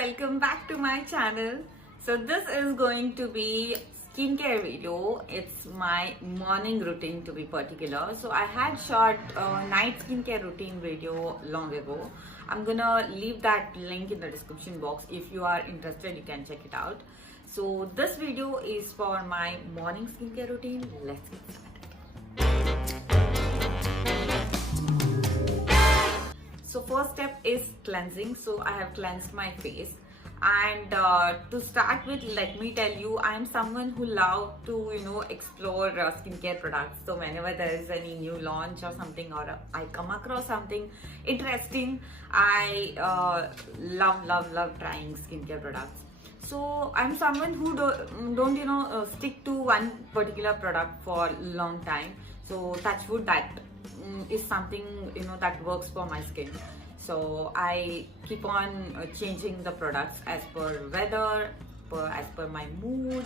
welcome back to my channel. So this is going to be skincare video. It's my morning routine to be particular. So I had shot a night skincare routine video long ago. I'm gonna leave that link in the description box. If you are interested, you can check it out. So this video is for my morning skincare routine. Let's get started. So first step is cleansing. So I have cleansed my face, and to start with, let me tell you, I am someone who love to explore skincare products. So whenever there is any new launch or something, or I come across something interesting, I love trying skincare products. So I'm someone who don't stick to one particular product for a long time. So touch wood, that is something that works for my skin. So I keep on changing the products as per weather, as per my mood.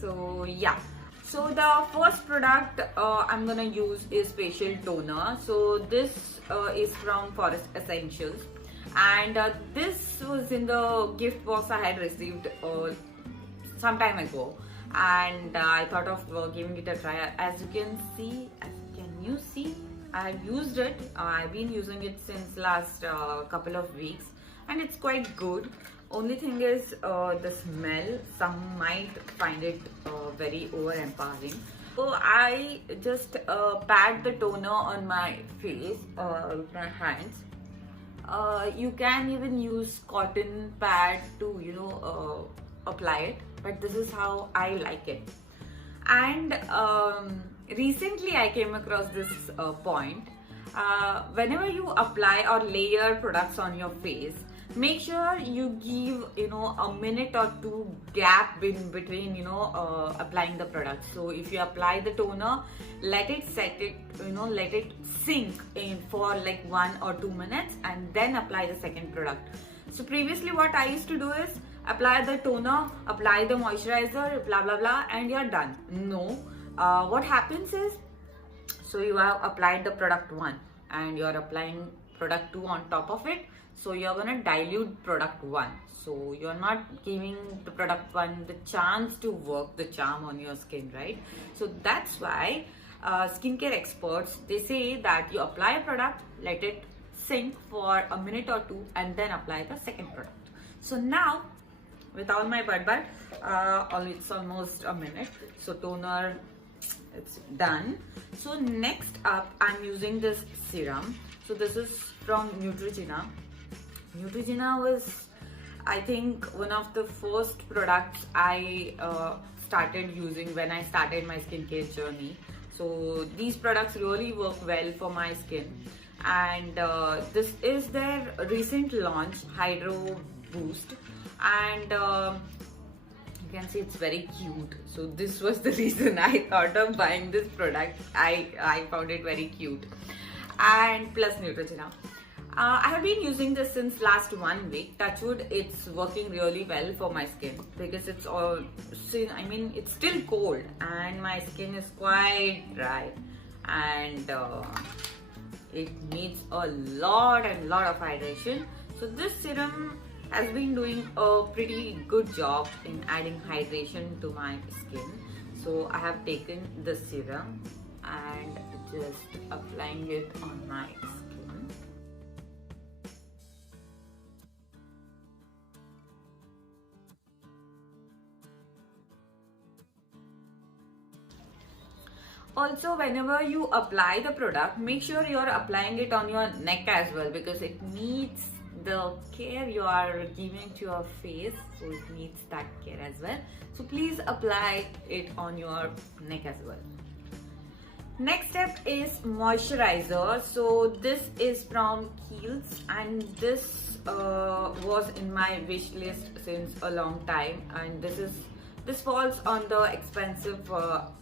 So yeah. So the first product I'm gonna use is facial toner. So this is from Forest Essentials, and this was in the gift box I had received some time ago, and I thought of giving it a try. As you can see, I've used it. I've been using it since last couple of weeks, and it's quite good. Only thing is the smell. Some might find it very overempowering. So I just pat the toner on my face with my hands. You can even use cotton pad to apply it, but this is how I like it. And recently I came across this point. Whenever you apply or layer products on your face, make sure you give a minute or two gap in between applying the product. So if you apply the toner, let it set it, let it sink in for like 1 or 2 minutes, and then apply the second product. So previously what I used to do is apply the toner, apply the moisturizer, blah blah blah, and you're done. No, what happens is, so you have applied the product 1 and you're applying product 2 on top of it. So you're gonna dilute product 1. So you're not giving the product 1 the chance to work the charm on your skin, right? So that's why skincare experts, they say that you apply a product, let it sink for a minute or 2, and then apply the second product. So now, with all my bud, it's almost a minute. So toner, it's done. So next up, I'm using this serum. So this is from Neutrogena. Neutrogena was, I think, one of the first products I started using when I started my skincare journey. So these products really work well for my skin. And this is their recent launch, Hydro Boost, and you can see it's very cute. So this was the reason I thought of buying this product. I found it very cute. And plus Neutrogena. I have been using this since last 1 week. Touch wood, it's working really well for my skin, because it's it's still cold and my skin is quite dry, and it needs a lot of hydration. So this serum has been doing a pretty good job in adding hydration to my skin. So I have taken the serum and just applying it on my skin. Also, whenever you apply the product, make sure you are applying it on your neck as well, because it needs the care you are giving to your face. So it needs that care as well. So please apply it on your neck as well. Next step is moisturizer. So this is from Kiehl's, and this was in my wish list since a long time, and this falls on the expensive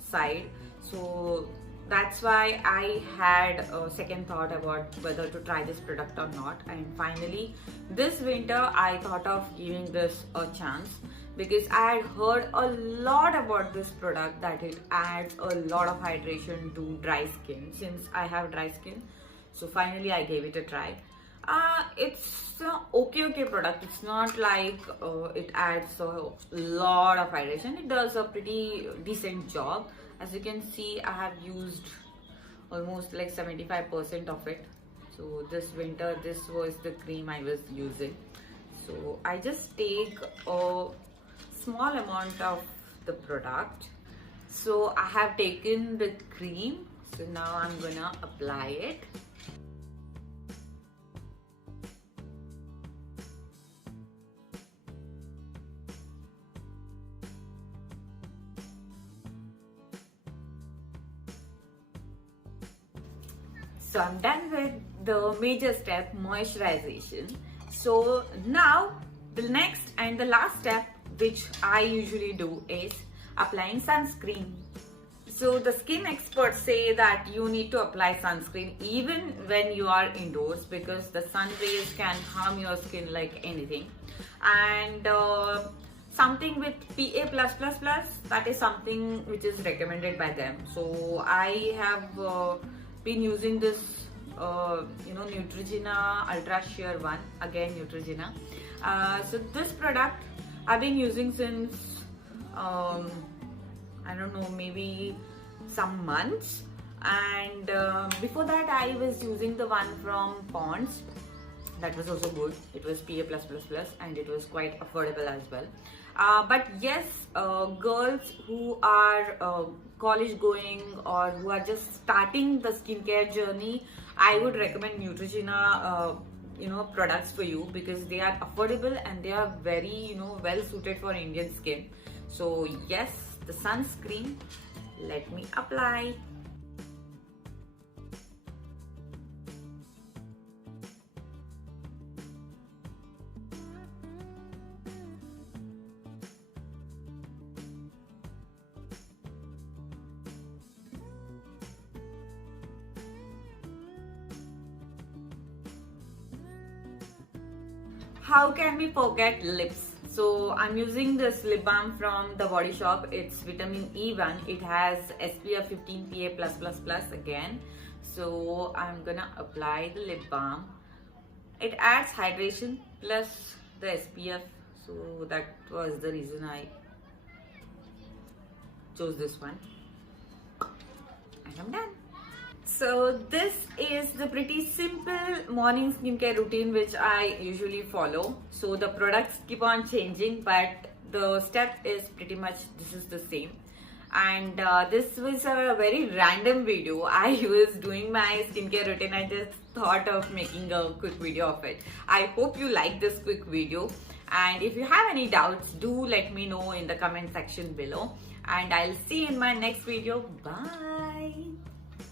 side. So that's why I had a second thought about whether to try this product or not. And finally, this winter I thought of giving this a chance, because I had heard a lot about this product, that it adds a lot of hydration to dry skin, since I have dry skin. So finally I gave it a try. It's a okay product. It's not like it adds a lot of hydration. It does a pretty decent job. As you can see, I have used almost like 75% of it. So this winter, this was the cream I was using. So I just take a small amount of the product. So I have taken the cream. So now I'm gonna apply it. So I'm done with the major step, moisturization. So now the next and the last step which I usually do is applying sunscreen. So the skin experts say that you need to apply sunscreen even when you are indoors because the sun rays can harm your skin like anything. And something with PA+++, that is something which is recommended by them. So I have been using this Neutrogena Ultra Sheer one, again Neutrogena. So this product I've been using since I don't know, maybe some months. And before that I was using the one from Pond's. That was also good. It was PA++, and it was quite affordable as well. But yes, girls who are college going or who are just starting the skincare journey, I would recommend Neutrogena products for you because they are affordable and they are very well suited for Indian skin. So yes, the sunscreen, let me apply. How can we forget lips? So I'm using this lip balm from the Body Shop. It's vitamin E1. It has SPF 15 PA+++ again. So I'm gonna apply the lip balm. It adds hydration plus the SPF. So that was the reason I chose this one. And I'm done. So this is the pretty simple morning skincare routine which I usually follow. So the products keep on changing, but the step is pretty much this is the same. And this was a very random video. I was doing my skincare routine. I just thought of making a quick video of it. I hope you like this quick video. And if you have any doubts, do let me know in the comment section below. And I'll see you in my next video. Bye.